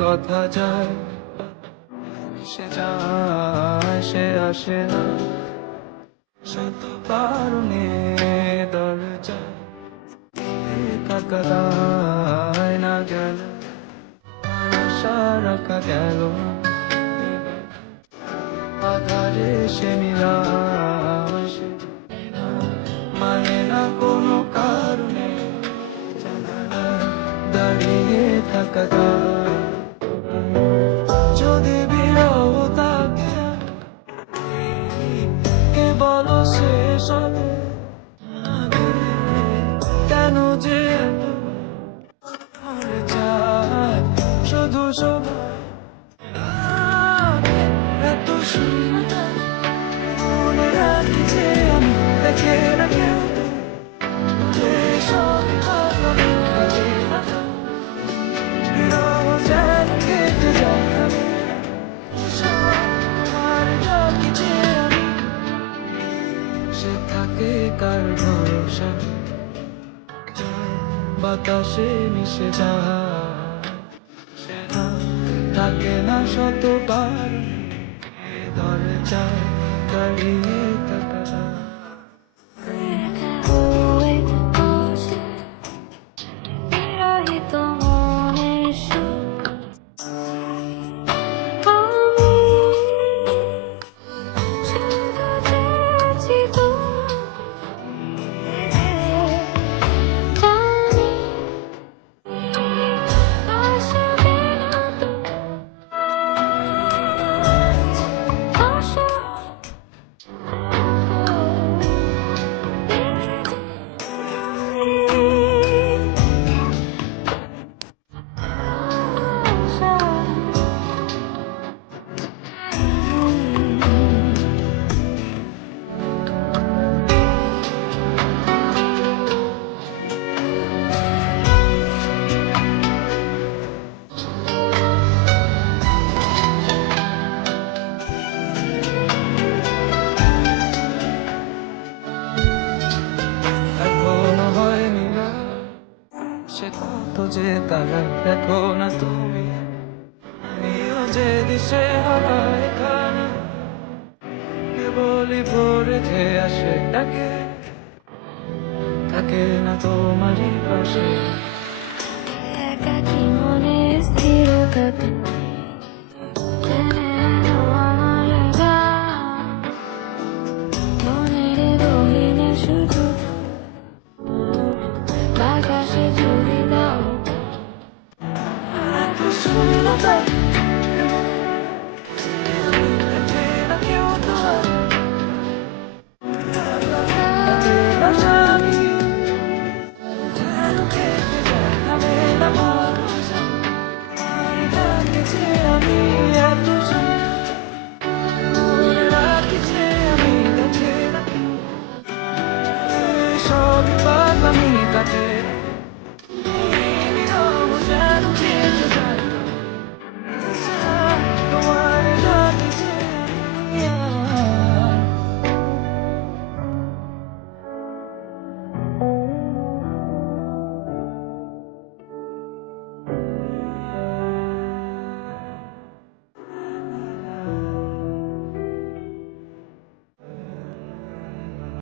কথা যায় সে যায় সে আসে না শত কারণে দরজা থাকা দায় না গেল আশা রাখা গেল আধারে সে নিরাশ মানে না কোনো কারণে জানালায় দাঁড়িয়ে থাকা দায় যদি বিরহ থাকে কে বলো শেষ হবে কেন যে মরে যায় শুধু সময় এত সুন্দর মনে রাখি যে আমি দেখে না কেউ যে সবই ভালো লাগে না বিরহ যেন কেটে যায় সবার রাখি যে আমি সে থাকে কার ভরসা বাতাসে মিশে যায় সে না থাকে না শতবার দরজায় দাঁড়িয়ে থাকা এখনো হয়নি না সে কত যে তারা দেখো না তুমি আমিও যে দিশে হারা এখানে কেবলই ভোরে যে আসে ডাকে থাকে না তোমারই পাশে একাকী মনে স্থিরতা টেনে আনো আমার গান। মনের গহীনে শুধু বাতাসে ঝুড়ি দাও এত শূন্যতা দেখে না কেউ তো আর থাকে না স্বামী যেন কেটে যায় থামে না ভরসা আর ডাকেছি আমি এত মনে রাখিছি আমি দেখে না সবই পাগলামি কাটে